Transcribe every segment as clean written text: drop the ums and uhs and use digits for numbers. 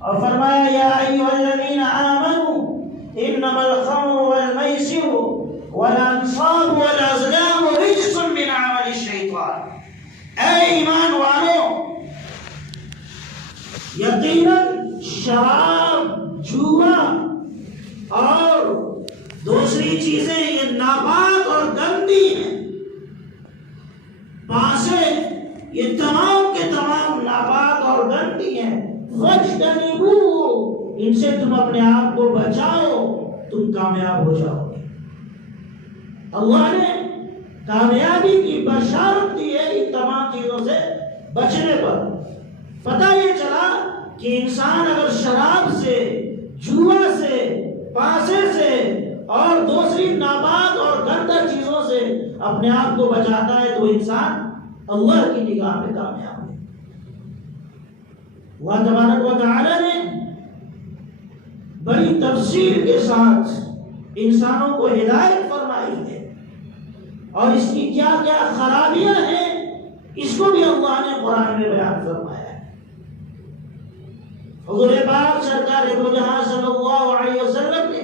اور فرمایا یا ایھا الذین آمنوا انما الخمر والمیسر والانصاب والازلام رجس من عمل الشیطان، اے ایمان والو یقیناً شراب، جوا اور دوسری چیزیں یہ ناپاک اور گندی ہیں، پاسے یہ تمام کے تمام ناپاک اور گندی ہیں، فاجتنبوہ ان سے تم اپنے آپ کو بچاؤ، تم کامیاب ہو جاؤ گے۔ اللہ نے کامیابی کی بشارت دی ہے ان تمام چیزوں سے بچنے پر۔ پتہ یہ چلا کہ انسان اگر شراب سے، جوا سے، پاسے سے اور دوسری ناپاک اور گندہ چیزوں سے اپنے آپ کو بچاتا ہے تو انسان اللہ کی نگاہ میں کامیاب ہے۔ اللہ تبارک و تعالی نے بڑی تفصیل کے ساتھ انسانوں کو ہدایت فرمائی ہے، اور اس کی کیا کیا خرابیاں ہیں اس کو بھی اللہ نے قرآن میں بیان فرمایا ہے۔ حضور پاک سرکار دو جہاں صلی اللہ علیہ وسلم نے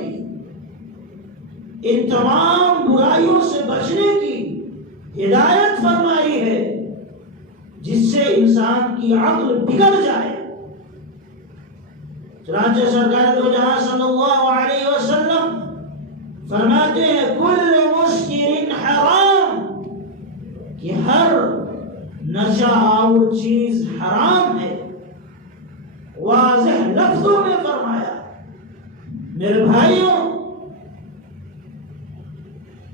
ان تمام برائیوں سے بچنے کی ہدایت فرمائی ہے جس سے انسان کی عقل بگڑ جائے۔ چنانچہ سرکار دو جہاں صلی اللہ علیہ وسلم فرماتے ہیں کل مسکر حرام، کہ ہر نشہ آور چیز حرام ہے۔ واضح لفظوں میں فرمایا۔ میرے بھائیوں،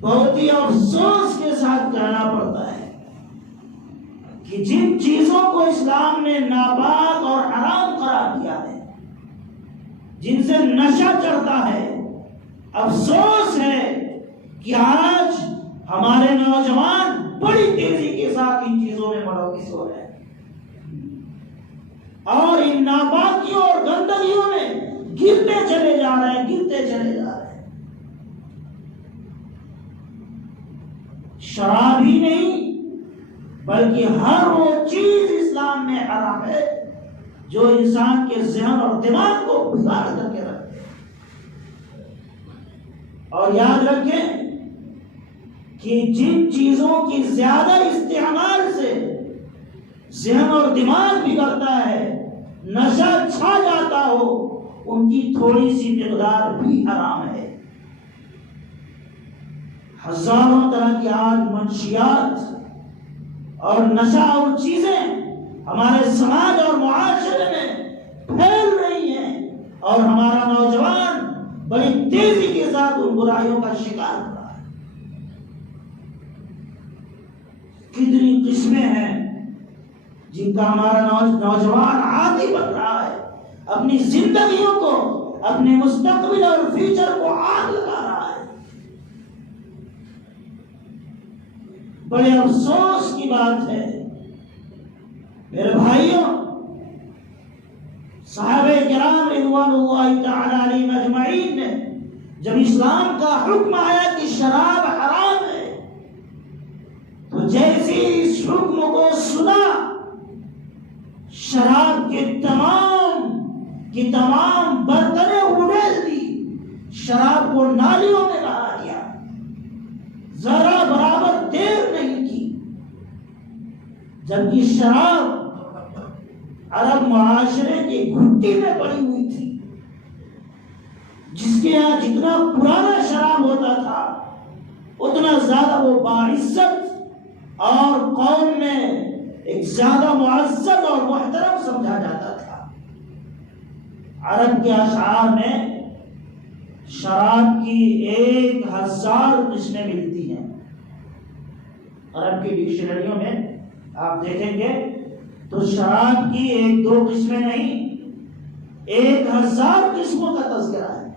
بہت ہی افسوس کے ساتھ کہنا پڑتا ہے کہ جن چیزوں کو اسلام نے ناپاک اور حرام قرار دیا ہے، جن سے نشہ چڑھتا ہے، افسوس ہے کہ آج ہمارے نوجوان بڑی تیزی کے ساتھ ان چیزوں میں ملوث ہو رہے ہیں اور ان ناپاکیوں اور گندگیوں میں گرتے چلے جا رہے ہیں، گرتے چلے جا رہے ہیں۔ شراب ہی نہیں بلکہ ہر وہ چیز اسلام میں حرام ہے جو انسان کے ذہن اور دماغ کو بگاڑ کر کے رکھتے ہیں۔ اور یاد رکھیں کہ جن چیزوں کی زیادہ استعمال سے ذہن اور دماغ بگڑتا ہے، نشہ چھا جاتا ہو، ان کی تھوڑی سی مقدار بھی حرام ہے۔ ہزاروں طرح کی آج منشیات اور نشہ اور چیزیں ہمارے سماج اور معاشرے میں پھیل رہی ہیں، اور ہمارا نوجوان بڑی تیزی کے ساتھ ان برائیوں کا شکار ہو رہا ہے۔ کتنی قسمیں ہیں جن کا ہمارا نوجوان عادی بن رہا ہے، اپنی زندگیوں کو، اپنے مستقبل اور فیوچر کو آگ لگا رہا ہے۔ بڑے افسوس کی بات ہے میرے بھائیوں، صحابہ کرام رضوان اللہ تعالی علیہم اجمعین نے جب اسلام کا حکم آیا کہ شراب حرام ہے، تو جیسے اس حکم کو سنا، شراب کے تمام برتنیں اڑیل دی، شراب کو نالیوں میں بہا دیا، ذرا برابر دیر نہیں کی۔ جبکہ شراب عرب معاشرے کی گھٹی میں پڑی ہوئی تھی، جس کے یہاں جتنا پرانا شراب ہوتا تھا اتنا زیادہ وہ باعزت اور قوم میں ایک زیادہ معزز اور محترم سمجھا جاتا تھا۔ عرب کے اشعار میں شراب کی 1000 قسمیں ملتی ہیں۔ عرب کی ڈکشنریوں میں آپ دیکھیں گے تو شراب کی 1-2 قسمیں نہیں، 1000 قسموں کا تذکرہ ہے۔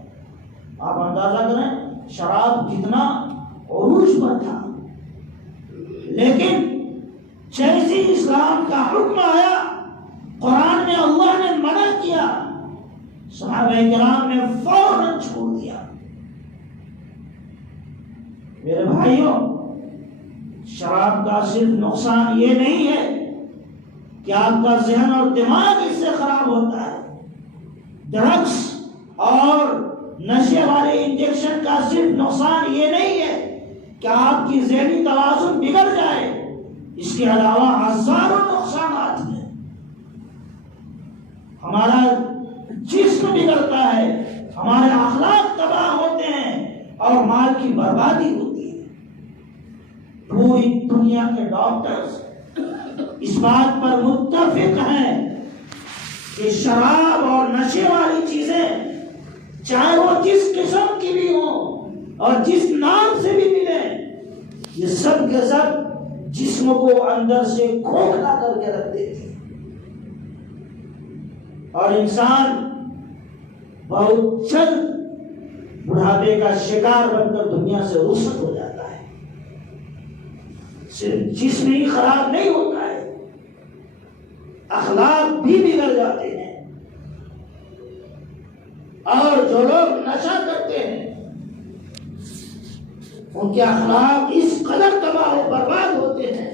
آپ اندازہ کریں شراب کتنا عروج پر تھا، لیکن جیسے اسلام کا حکم آیا، قرآن میں اللہ نے منع کیا، صحابہ کرام نے فوراً چھوڑ دیا۔ میرے بھائیوں، شراب کا صرف نقصان یہ نہیں ہے کہ آپ کا ذہن اور دماغ اس سے خراب ہوتا ہے، ڈرگس اور نشے والے انجیکشن کا صرف نقصان یہ نہیں ہے کہ آپ کی ذہنی توازن بگڑ جائے، اس کے علاوہ ہزاروں نقصانات ہیں۔ ہمارا جسم بگڑتا ہے، ہمارے اخلاق تباہ ہوتے ہیں اور مال کی بربادی ہوتی ہے۔ پوری دنیا کے ڈاکٹرز اس بات پر متفق ہیں کہ شراب اور نشے والی چیزیں چاہے وہ جس قسم کی بھی ہوں اور جس نام سے بھی ملیں، یہ سب کے سب جسم کو اندر سے کھوکھلا کر کے رکھ دیتی ہے اور انسان بہت جلد بڑھاپے کا شکار بن کر دنیا سے رخصت ہو جاتا ہے۔ صرف جسم ہی خراب نہیں ہوتا ہے، اخلاق بھی بگڑ جاتے ہیں، اور جو لوگ نشہ کرتے ہیں ان کے اخلاق اس قدر تباہ و برباد ہوتے ہیں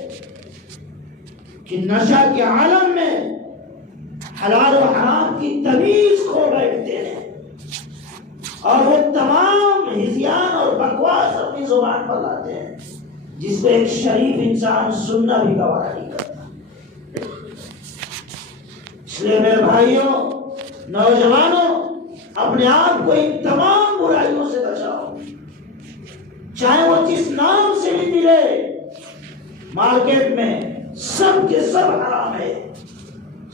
کہ نشہ کے عالم میں حلال و حرام کی تمیز کھو بیٹھتے ہیں اور وہ تمام ہذیان اور بکواس اپنی زبان پر لاتے ہیں جس کو ایک شریف انسان سننا بھی گوارا نہیں کرتا۔ اس لیے میرے بھائیوں، نوجوانوں، اپنے آپ کو ان تمام برائیوں سے بچاؤ، چاہے وہ جس نام سے بھی ملے۔ مارکیٹ میں سب کے سب حرام ہے۔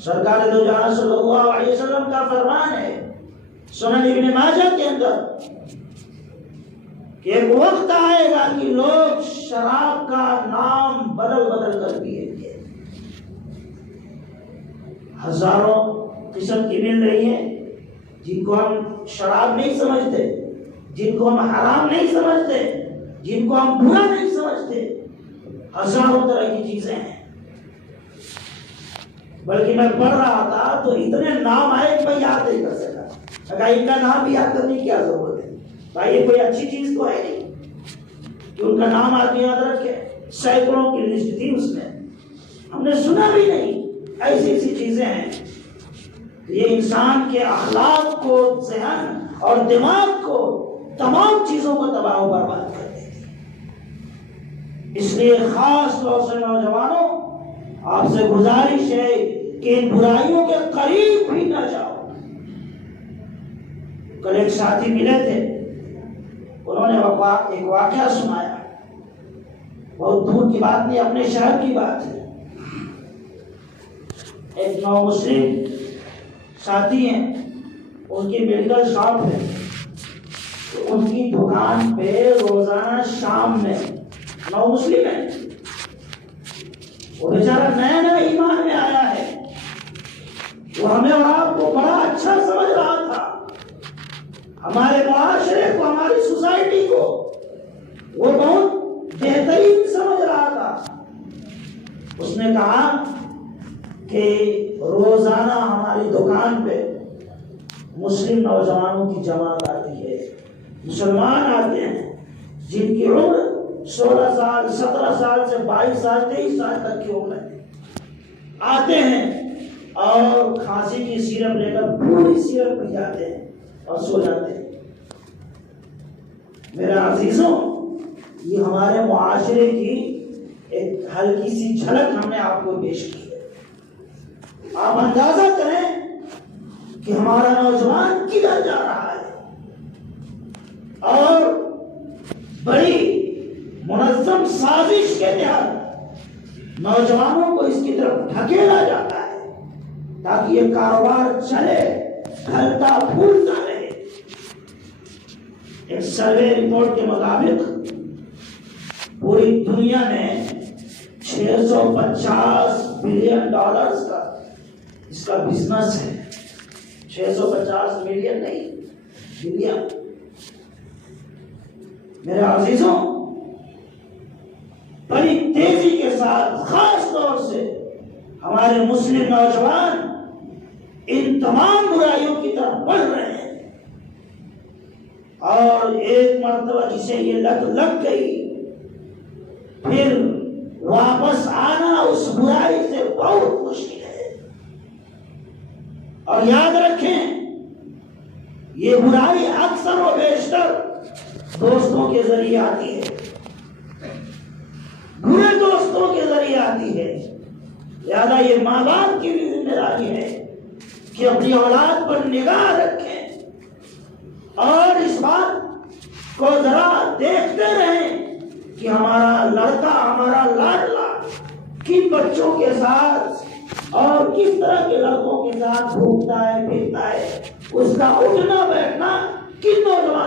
سرکار دو جہاں صلی اللہ علیہ وسلم کا فرمان ہے سنن ابن ماجہ کے اندر کہ ایک وقت آئے گا کہ لوگ شراب کا نام بدل بدل کر پیئیں گے۔ ہزاروں قسم کی مل رہی ہیں جن کو ہم شراب نہیں سمجھتے، جن کو ہم حرام نہیں سمجھتے، جن کو ہم برا نہیں سمجھتے، ہزاروں طرح کی چیزیں ہیں۔ بلکہ میں پڑھ رہا تھا تو اتنے نام آئے کہ میں یاد نہیں کر سکا۔ اگر ان کا نام بھی یاد کرنے کی کیا ضرورت ہے؟ بھائی یہ کوئی اچھی چیز تو ہے نہیں کہ ان کا نام آدمی یاد رکھے۔ سینکڑوں کی لسٹ تھی اس میں، ہم نے سنا بھی نہیں۔ ایسی ایسی چیزیں ہیں، یہ انسان کے اخلاق کو، ذہن اور دماغ کو، تمام چیزوں کو تباہ و برباد کر دیتی ہے۔ اس لیے خاص طور سے نوجوانوں، آپ سے گزارش ہے کہ ان برائیوں کے قریب بھی نہ جاؤ۔ کل ایک ساتھی ملے تھے، انہوں نے ایک واقعہ سنایا، بہت دور کی بات نہیں، اپنے شہر کی بات ہے۔ ایک نو مسلم ساتھی ہیں، ان کی میڈیکل شاپ ہے، تو ان کی دکان پہ روزانہ شام میں نو مسلم ہیں، وہ بیچارہ نیا نیا ایمان میں آیا ہے، وہ ہمیں اور آپ کو بڑا اچھا سمجھ رہا تھا، ہمارے معاشرے کو، ہماری سوسائٹی کو وہ بہت بہترین سمجھ رہا تھا۔ اس نے کہا کہ روزانہ ہماری دکان پہ مسلم نوجوانوں کی جماعت آتی ہے، مسلمان آتے ہیں جن کی عمر 16 سال 17 سال سے 22 سال 23 سال تک کی عمر ہے، آتے ہیں اور کھانسی کی سیرپ لے کر پوری سیرپ پی جاتے ہیں اور سو جاتے ہیں۔ میرے عزیزوں، یہ ہمارے معاشرے کی ایک ہلکی سی جھلک ہم نے آپ کو پیش کی ہے۔ آپ اندازہ کریں کہ ہمارا نوجوان کدھر جا رہا ہے، اور بڑی منظم سازش کے تحت نوجوانوں کو اس کی طرف ڈھکیلا جاتا ہے تاکہ یہ کاروبار چلے، پھلتا پھولتا رہے۔ ایک سروے رپورٹ کے مطابق پوری دنیا میں 650 بلین ڈالرز کا اس کا بزنس ہے۔ 650 ملین نہیں، بلین۔ میرے عزیزوں، بڑی تیزی کے ساتھ خاص طور سے ہمارے مسلم نوجوان ان تمام برائیوں کی طرف بڑھ رہے ہیں، اور ایک مرتبہ جسے یہ لت لگ گئی، پھر واپس آنا اس برائی سے بہت مشکل ہے۔ اور یاد رکھیں یہ برائی اکثر و بیشتر دوستوں کے ذریعے آتی ہے، برے دوستوں کے ذریعے آتی ہے۔ لہذا یہ ماں باپ کی بھی ذمہ داری ہے کہ اپنی اولاد پر نگاہ رکھیں اور اس بات کو ذرا دیکھتے رہیں کہ ہمارا لڑکا، ہمارا لاڈلا کن بچوں کے ساتھ اور کس طرح کے لڑکوں کے ساتھ گھومتا ہے پھرتا ہے، اس کا اٹھنا بیٹھنا کن نوجوان